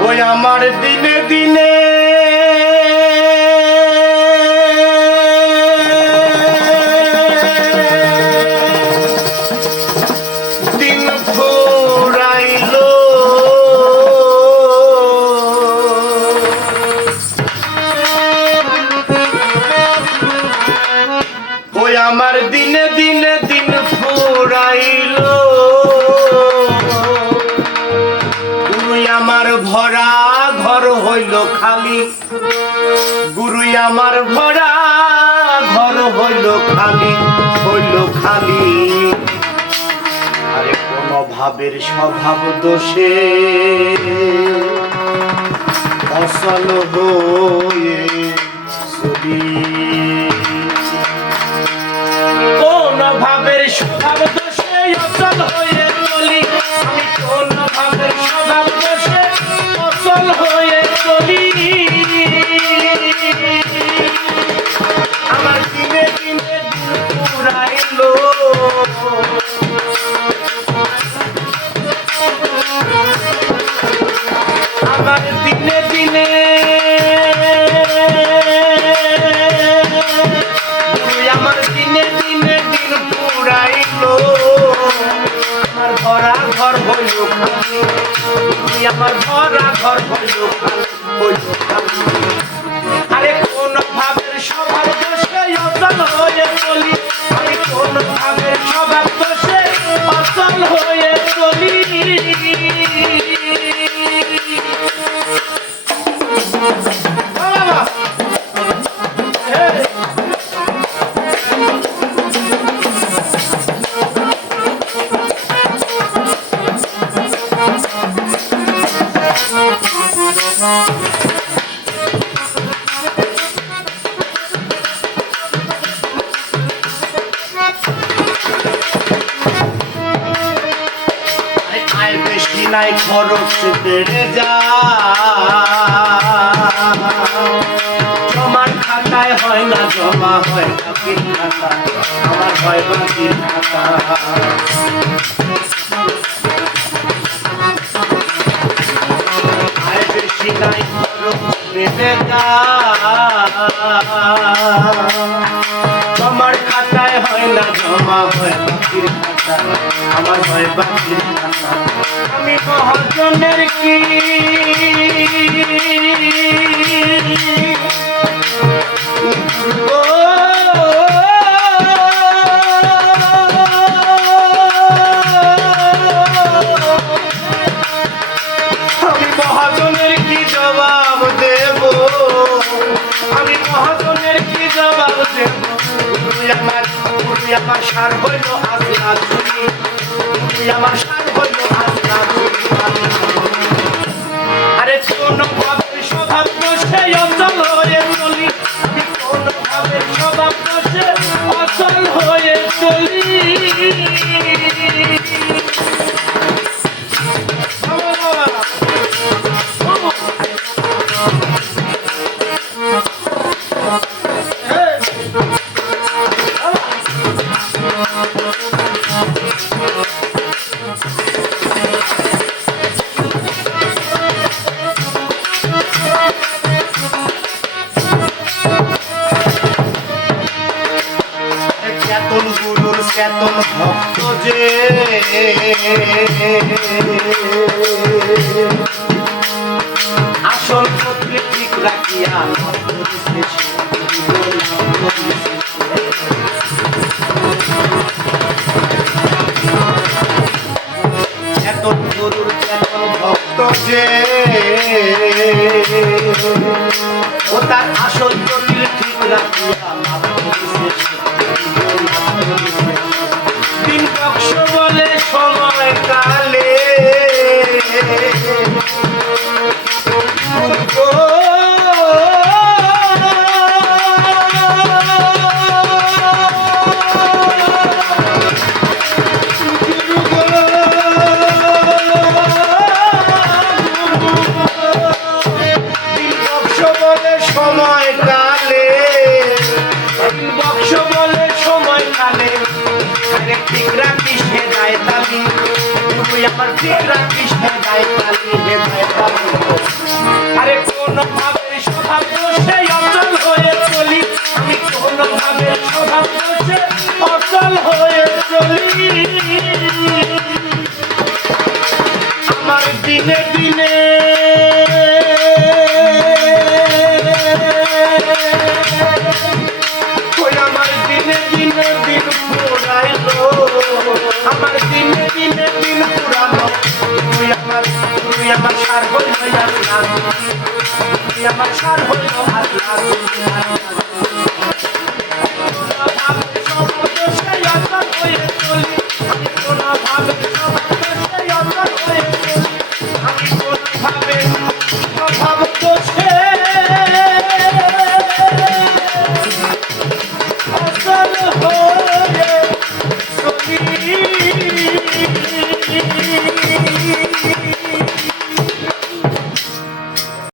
ওই আমার দিনে দিনে। আমার দিনে দিনে দিন ফুরাইলো গুরুই আমার ভরা, ঘর হইল খালি হইল খালি। আরে কোন ভাবের স্বভাব দোষে। অসল হয়ে আমার ভরা ঘর হইল হইল আরে কোন ভাবের সবার দোষে অচল হয়ে চলি। আরে কোন ভাবের সবার দোষে অচল হয়ে চলি। নাই খরচ বেড়ে যা জমার খাতায় হয় না, জমা হয় বাকির খাতা। আমার হয় খাতা। আয় বেশি নাই খরচ বেড়ে যা জমা হয় বাকির খাতা আমার হয় বাকির খাতা আমি মহাজনের কি আমার সার হইল আজ আজ আমার চেতন ভক্ত যে। আসল পত্রে ঠিক রাখিয়া করিছে গুরুর চেতন ভক্ত যে। ও তার আসল জটিল ঠিক রাখিয়া আরে ঠিক রাখিস হে দায় তালি তুই আমার ঠিক রাখিস হে দায় তালি হে দায় তালি তুই আমার সার হইল তুই আমার সার হইল